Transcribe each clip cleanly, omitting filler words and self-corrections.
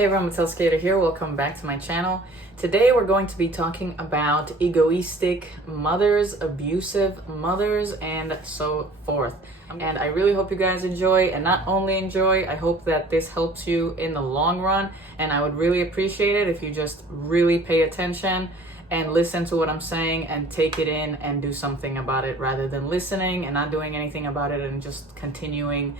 Hey everyone, Batel Skater here. Welcome back to my channel. Today we're going to be talking about egoistic mothers, abusive mothers, and so forth. And I really hope you guys enjoy, and not only enjoy, I hope that this helps you in the long run. And I would really appreciate it if you just really pay attention and listen to what I'm saying and take it in and do something about it, rather than listening and not doing anything about it and just continuing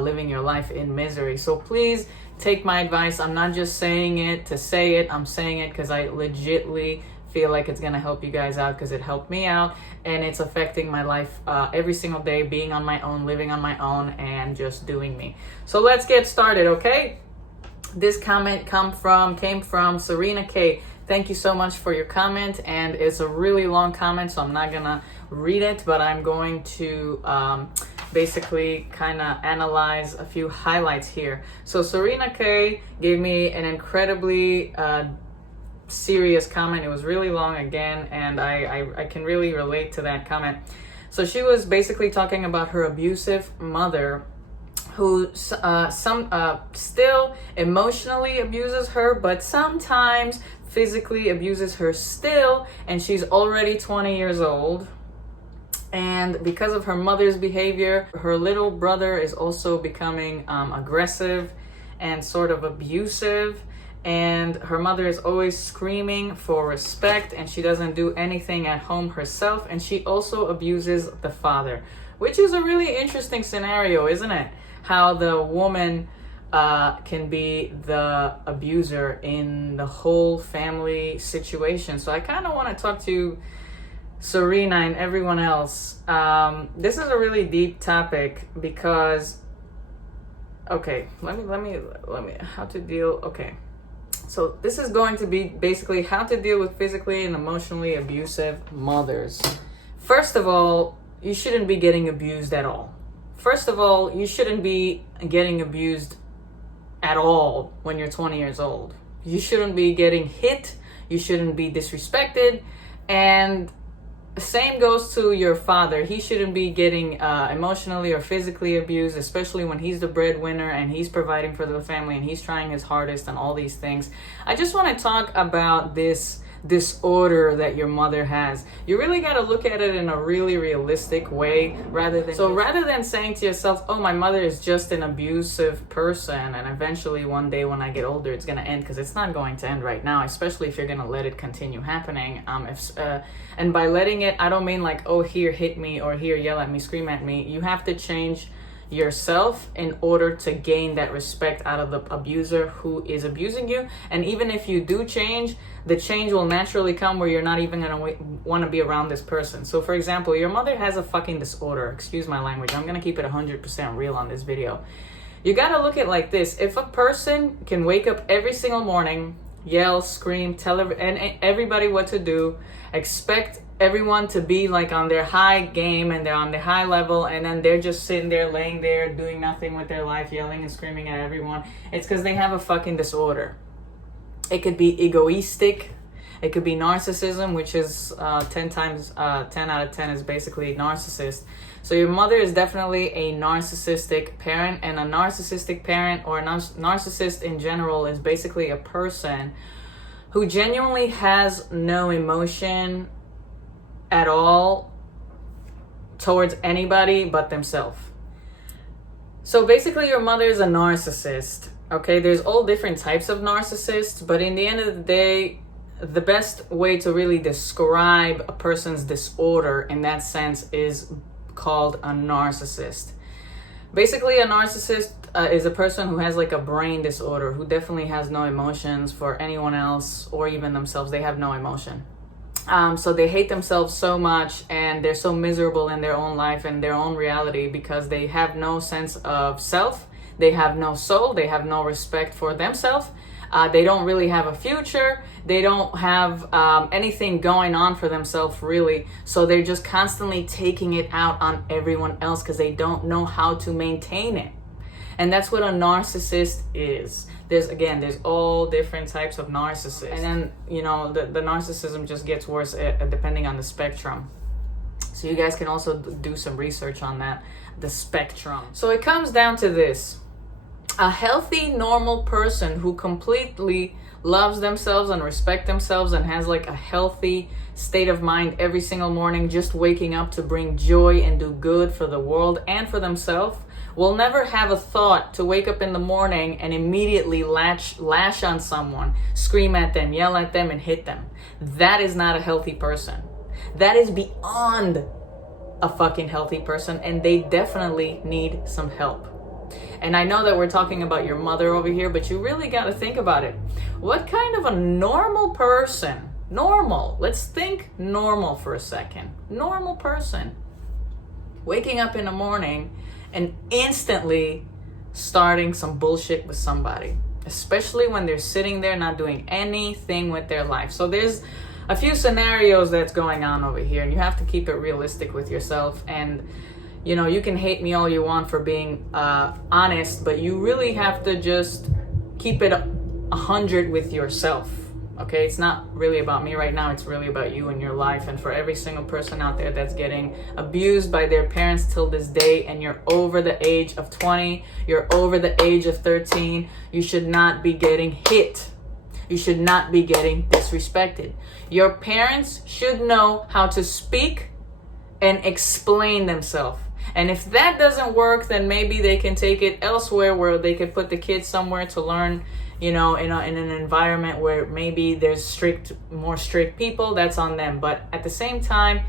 living your life in misery. So please take my advice. I'm not just saying it to say it. I'm saying it because I legitimately feel like it's gonna help you guys out, because it helped me out and it's affecting my life every single day, being on my own, living on my own, and just doing me. So let's get started, okay? This comment came from Serena K. Thank you so much for your comment, and it's a really long comment, so I'm not gonna read it, but I'm going to basically kind of analyze a few highlights here. So Serena K gave me an incredibly serious comment. It was really long again, and I can really relate to that comment. So she was basically talking about her abusive mother, who still emotionally abuses her, but sometimes physically abuses her still, and she's already 20 years old. And because of her mother's behavior, her little brother is also becoming aggressive and sort of abusive. And her mother is always screaming for respect, and she doesn't do anything at home herself. And she also abuses the father, which is a really interesting scenario, isn't it? How the woman can be the abuser in the whole family situation. So I kind of want to talk to Serena and everyone else. This is a really deep topic because, okay, let me how to deal. Okay, so this is going to be basically how to deal with physically and emotionally abusive mothers. First of all, you shouldn't be getting abused at all. First of all, you shouldn't be getting abused at all when you're 20 years old. You shouldn't be getting hit. You shouldn't be disrespected. And same goes to your father. He shouldn't be getting emotionally or physically abused, especially when he's the breadwinner and he's providing for the family and he's trying his hardest and all these things. I just want to talk about this disorder that your mother has. You really got to look at it in a really realistic way, rather than saying to yourself, oh, my mother is just an abusive person and eventually one day when I get older it's going to end, because it's not going to end right now, especially if you're going to let it continue happening. And by letting it, I don't mean like, oh, here hit me or here yell at me, scream at me. You have to change yourself in order to gain that respect out of the abuser who is abusing you. And even if you do change, the change will naturally come where you're not even gonna want to be around this person. So for example, your mother has a fucking disorder. Excuse my language. I'm gonna keep it 100% real on this video. You gotta look at it like this. If a person can wake up every single morning, yell, scream, tell everybody what to do, expect everyone to be like on their high game and they're on the high level, and then they're just sitting there, laying there, doing nothing with their life, yelling and screaming at everyone, it's because they have a fucking disorder. It could be egoistic. It could be narcissism, which is 10 out of 10 is basically narcissist. So your mother is definitely a narcissistic parent, and a narcissistic parent or a narcissist in general is basically a person who genuinely has no emotion at all towards anybody but themselves. So basically your mother is a narcissist. Okay, there's all different types of narcissists, but in the end of the day, the best way to really describe a person's disorder in that sense is called a narcissist. Basically, a narcissist is a person who has like a brain disorder, who definitely has no emotions for anyone else or even themselves. They have no emotion. So they hate themselves so much, and they're so miserable in their own life and their own reality because they have no sense of self. They have no soul. They have no respect for themselves. They don't really have a future. They don't have anything going on for themselves, really. So they're just constantly taking it out on everyone else because they don't know how to maintain it. And that's what a narcissist is. There's all different types of narcissists. And then, the narcissism just gets worse depending on the spectrum. So you guys can also do some research on that, the spectrum. So it comes down to this. A healthy, normal person who completely loves themselves and respect themselves and has like a healthy state of mind every single morning, just waking up to bring joy and do good for the world and for themselves, will never have a thought to wake up in the morning and immediately lash on someone, scream at them, yell at them, and hit them. That is not a healthy person. That is beyond a fucking healthy person, and they definitely need some help. And I know that we're talking about your mother over here, but you really got to think about it. What kind of a normal person, let's think normal for a second. Normal person waking up in the morning and instantly starting some bullshit with somebody, especially when they're sitting there not doing anything with their life. So there's a few scenarios that's going on over here, and you have to keep it realistic with yourself. And you know, you can hate me all you want for being honest, but you really have to just keep it 100 with yourself. Okay, it's not really about me right now. It's really about you and your life. And for every single person out there that's getting abused by their parents till this day, and you're over the age of 20, you're over the age of 13, you should not be getting hit. You should not be getting disrespected. Your parents should know how to speak and explain themselves. And if that doesn't work, then maybe they can take it elsewhere, where they could put the kids somewhere to learn, you know, in an environment where maybe there's more strict people. That's on them. But at the same time,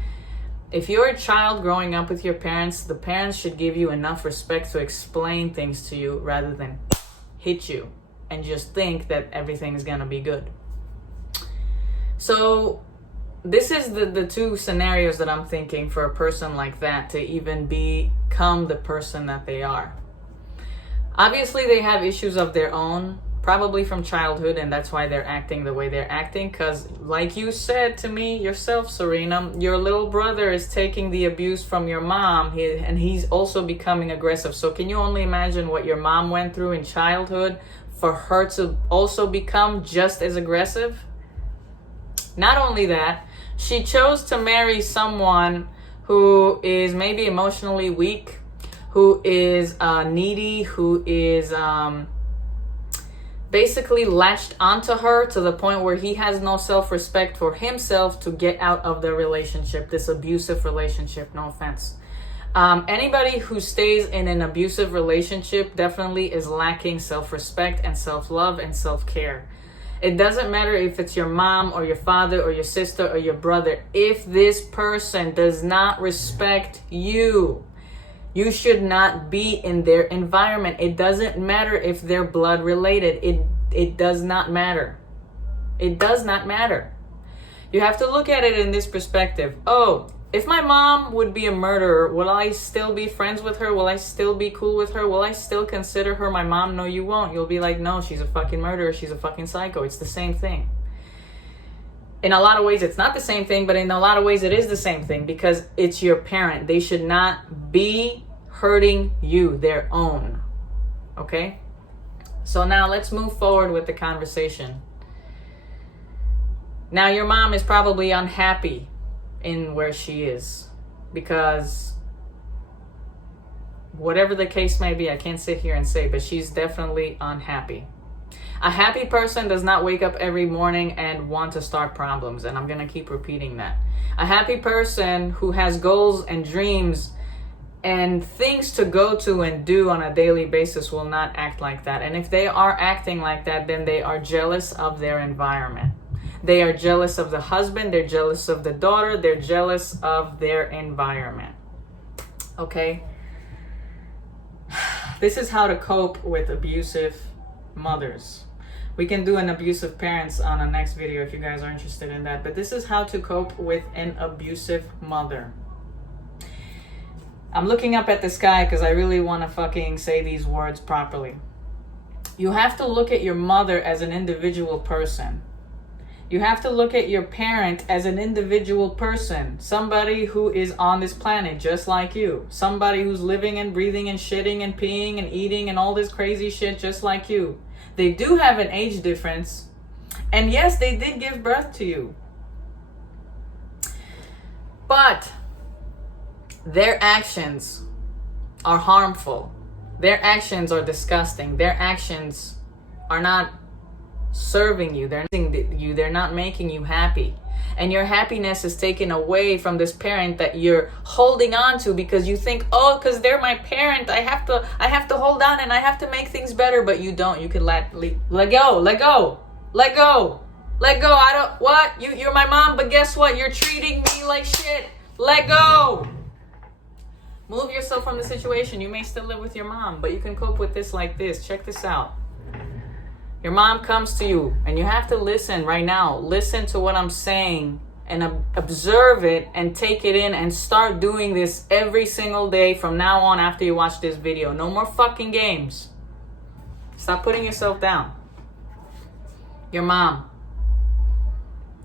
if you're a child growing up with your parents, the parents should give you enough respect to explain things to you rather than hit you and just think that everything's gonna be good. So this is the two scenarios that I'm thinking for a person like that to even become the person that they are. Obviously, they have issues of their own, probably from childhood, and that's why they're acting the way they're acting. Because like you said to me yourself, Serena, your little brother is taking the abuse from your mom, and he's also becoming aggressive. So can you only imagine what your mom went through in childhood for her to also become just as aggressive? Not only that, she chose to marry someone who is maybe emotionally weak, who is needy, who is basically latched onto her to the point where he has no self-respect for himself to get out of the relationship, this abusive relationship, no offense. Anybody who stays in an abusive relationship definitely is lacking self-respect and self-love and self-care. It doesn't matter if it's your mom or your father or your sister or your brother. If this person does not respect you, you should not be in their environment. It doesn't matter if they're blood related. It does not matter. It does not matter. You have to look at it in this perspective. Oh, if my mom would be a murderer, will I still be friends with her? Will I still be cool with her? Will I still consider her my mom? No, you won't. You'll be like, no, she's a fucking murderer. She's a fucking psycho. It's the same thing. In a lot of ways, it's not the same thing, but in a lot of ways, it is the same thing because it's your parent. They should not be hurting you, their own. Okay? So now let's move forward with the conversation. Now, your mom is probably unhappy in where she is because whatever the case may be, I can't sit here and say, but she's definitely unhappy. A happy person does not wake up every morning and want to start problems, and I'm going to keep repeating that. A happy person who has goals and dreams and things to go to and do on a daily basis will not act like that. And if they are acting like that, then they are jealous of their environment. They are jealous of the husband, they're jealous of the daughter, they're jealous of their environment. Okay? This is how to cope with abusive mothers. We can do an abusive parents on a next video if you guys are interested in that. But this is how to cope with an abusive mother. I'm looking up at the sky because I really want to fucking say these words properly. You have to look at your mother as an individual person. You have to look at your parent as an individual person. Somebody who is on this planet just like you. Somebody who's living and breathing and shitting and peeing and eating and all this crazy shit just like you. They do have an age difference. And yes, they did give birth to you. But their actions are harmful. Their actions are disgusting. Their actions are not serving you. They're not making you happy. And your happiness is taken away from this parent that you're holding on to because you think, oh, because they're my parent, I have to hold on and I have to make things better. But you don't. You can let go. I don't, what? You're my mom, but guess what? You're treating me like shit. Let go. Move yourself from the situation. You may still live with your mom, but you can cope with this like this. Check this out. Your mom comes to you and you have to listen right now. Listen to what I'm saying and observe it and take it in and start doing this every single day from now on after you watch this video. No more fucking games. Stop putting yourself down. Your mom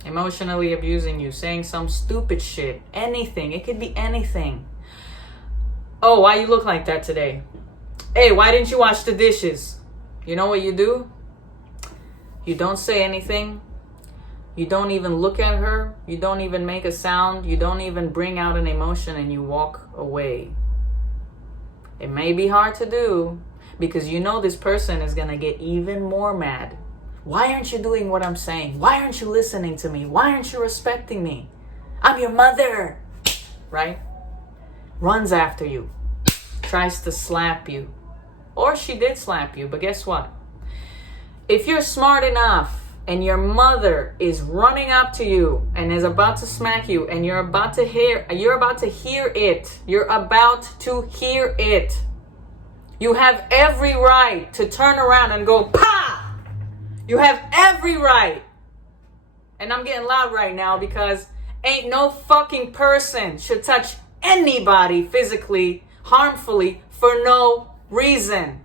emotionally abusing you, saying some stupid shit. Anything. It could be anything. Oh, why you look like that today? Hey, why didn't you wash the dishes? You know what you do? You don't say anything. You don't even look at her. You don't even make a sound. You don't even bring out an emotion, and you walk away. It may be hard to do because you know this person is going to get even more mad. Why aren't you doing what I'm saying? Why aren't you listening to me? Why aren't you respecting me? I'm your mother. Right? Runs after you. Tries to slap you. Or she did slap you, but guess what? If you're smart enough and your mother is running up to you and is about to smack you and you're about to hear it. You're about to hear it. You have every right to turn around and go, pa! You have every right. And I'm getting loud right now because ain't no fucking person should touch anybody physically, harmfully, for no reason.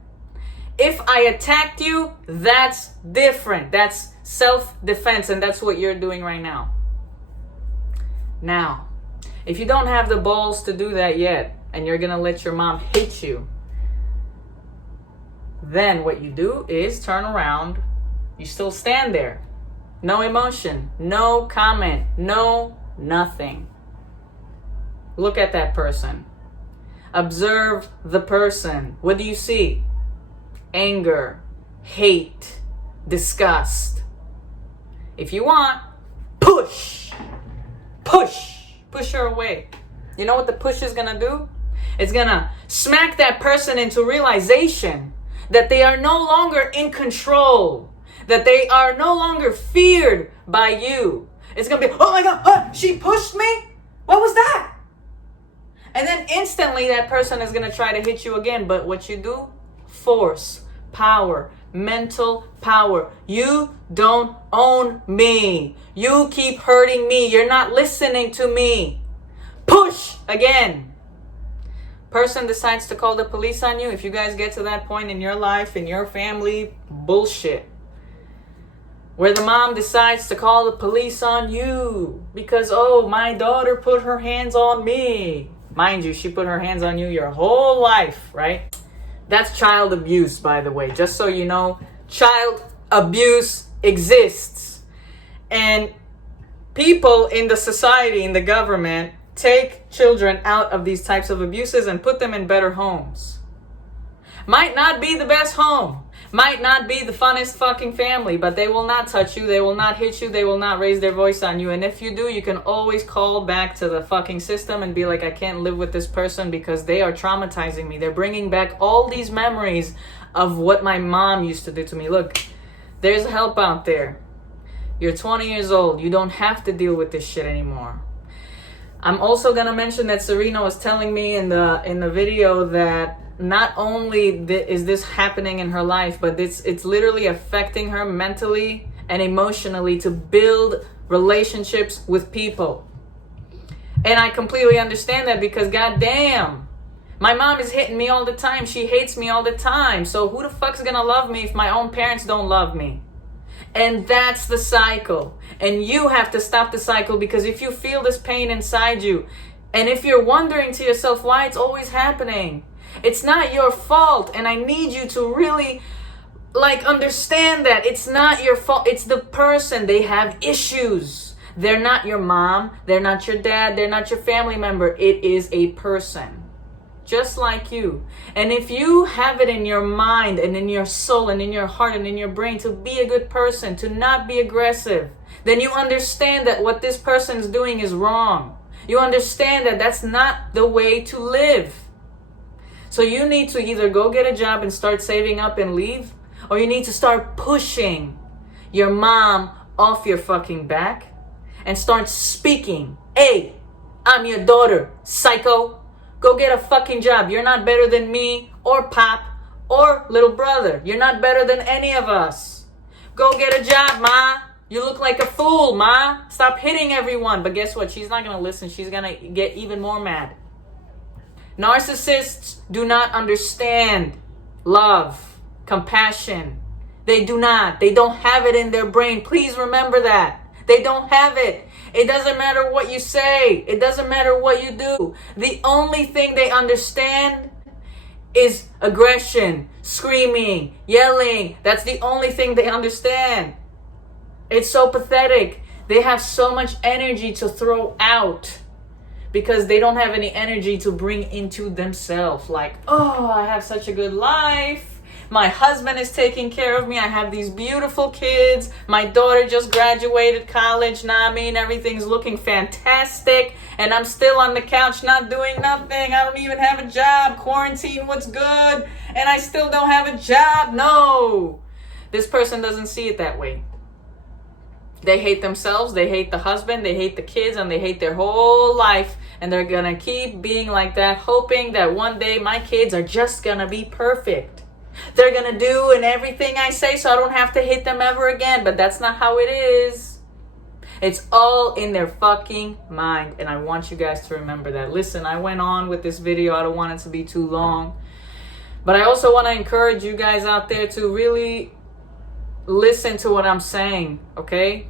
If I attacked you, that's different. That's self-defense, and that's what you're doing right now. Now, if you don't have the balls to do that yet, and you're gonna let your mom hit you, then what you do is turn around. You still stand there. No emotion, no comment, no nothing. Look at that person. Observe the person. What do you see? Anger, hate, disgust. If you want, push her away. You know what the push is gonna do? It's gonna smack that person into realization that they are no longer in control, that they are no longer feared by you. It's gonna be, oh my God, she pushed me? What was that? And then instantly that person is gonna try to hit you again. But what you do? Force, power, mental power. You don't own me. You keep hurting me. You're not listening to me. Push again. Person decides to call the police on you. If you guys get to that point in your life, in your family, bullshit. Where the mom decides to call the police on you because, oh, my daughter put her hands on me. Mind you, she put her hands on you your whole life, right? That's child abuse, by the way. Just so you know, child abuse exists. And people in the society, in the government, take children out of these types of abuses and put them in better homes. Might not be the best home. Might not be the funnest fucking family, but they will not touch you. They will not hit you. They will not raise their voice on you. And if you do, you can always call back to the fucking system and be like, I can't live with this person because they are traumatizing me. They're bringing back all these memories of what my mom used to do to me. Look, there's help out there. You're 20 years old. You don't have to deal with this shit anymore. I'm also going to mention that Serena was telling me in the video that not only is this happening in her life, but it's literally affecting her mentally and emotionally to build relationships with people. And I completely understand that because goddamn, my mom is hitting me all the time. She hates me all the time. So who the fuck's gonna love me if my own parents don't love me? And that's the cycle. And you have to stop the cycle, because if you feel this pain inside you, and if you're wondering to yourself why it's always happening, it's not your fault. And I need you to really understand that it's not your fault. It's the person. They have issues. They're not your mom. They're not your dad. They're not your family member. It is a person. just like you. And if you have it in your mind and in your soul and in your heart and in your brain to be a good person, to not be aggressive, then you understand that what this person's doing is wrong. You understand that that's not the way to live. So you need to either go get a job and start saving up and leave, or you need to start pushing your mom off your fucking back and start speaking. Hey, I'm your daughter, psycho. Go get a fucking job. You're not better than me or Pop or little brother. You're not better than any of us. Go get a job, Ma. You look like a fool, Ma. Stop hitting everyone. But guess what? She's not going to listen. She's going to get even more mad. Narcissists do not understand love, compassion. They do not. They don't have it in their brain. Please remember that. They don't have it. It doesn't matter what you say. It doesn't matter what you do. The only thing they understand is aggression, screaming, yelling. That's the only thing they understand. It's so pathetic. They have so much energy to throw out because they don't have any energy to bring into themselves. Like, oh, I have such a good life. My husband is taking care of me. I have these beautiful kids. My daughter just graduated college. Now, I mean, everything's looking fantastic. And I'm still on the couch not doing nothing. I don't even have a job. Quarantine, what's good? And I still don't have a job. No. This person doesn't see it that way. They hate themselves. They hate the husband. They hate the kids. And they hate their whole life. And they're going to keep being like that, hoping that one day my kids are just going to be perfect. They're going to do and everything I say so I don't have to hit them ever again. But that's not how it is. It's all in their fucking mind. And I want you guys to remember that. Listen, I went on with this video. I don't want it to be too long. But I also want to encourage you guys out there to really listen to what I'm saying. Okay?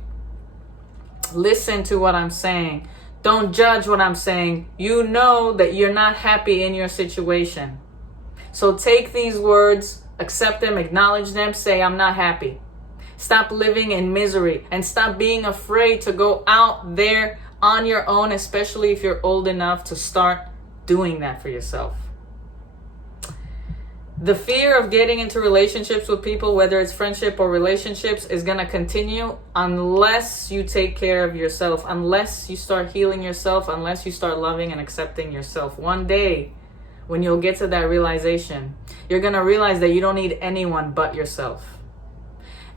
Listen to what I'm saying. Don't judge what I'm saying. You know that you're not happy in your situation. So take these words, accept them, acknowledge them, say, I'm not happy. Stop living in misery and stop being afraid to go out there on your own, especially if you're old enough to start doing that for yourself. The fear of getting into relationships with people, whether it's friendship or relationships, is going to continue unless you take care of yourself, unless you start healing yourself, unless you start loving and accepting yourself. One day, when you'll get to that realization, you're going to realize that you don't need anyone but yourself.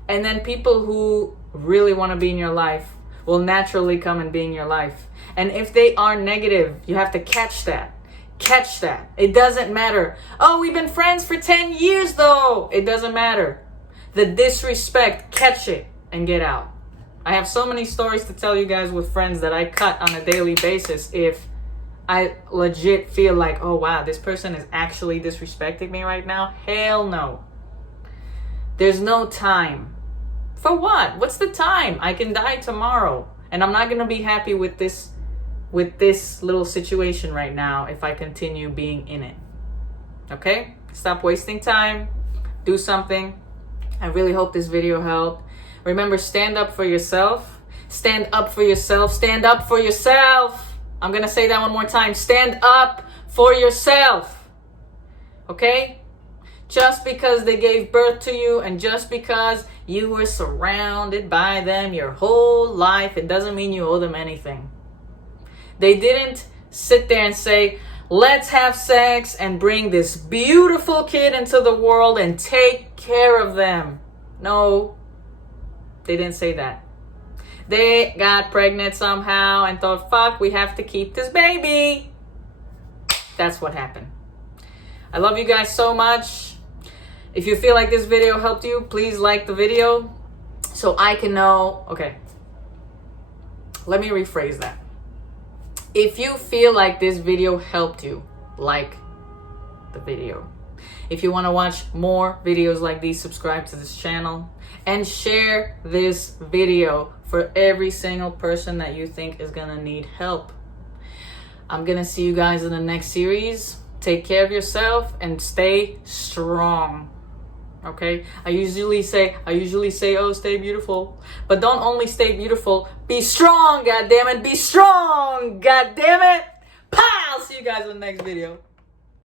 And then people who really want to be in your life will naturally come and be in your life. And if they are negative, you have to catch that. Catch that. It doesn't matter. Oh, we've been friends for 10 years though. It doesn't matter. The disrespect, catch it and get out. I have so many stories to tell you guys with friends that I cut on a daily basis if I legit feel like, oh wow, this person is actually disrespecting me right now. Hell no. There's no time. For what? What's the time? I can die tomorrow. And I'm not going to be happy with this little situation right now if I continue being in it. Okay? Stop wasting time. Do something. I really hope this video helped. Remember, stand up for yourself. Stand up for yourself. Stand up for yourself. I'm going to say that one more time. Stand up for yourself. Okay? Just because they gave birth to you and just because you were surrounded by them your whole life, it doesn't mean you owe them anything. They didn't sit there and say, let's have sex and bring this beautiful kid into the world and take care of them. No, they didn't say that. They got pregnant somehow and thought, fuck, we have to keep this baby. That's what happened. I love you guys so much. If you feel like this video helped you, please like the video so I can know. Okay, let me rephrase that. If you feel like this video helped you, like the video. If you want to watch more videos like these, subscribe to this channel and share this video for every single person that you think is going to need help. I'm going to see you guys in the next series. Take care of yourself and stay strong. Okay? I usually say, oh, stay beautiful. But don't only stay beautiful, be strong, goddammit. Be strong, goddammit. I'll see you guys in the next video.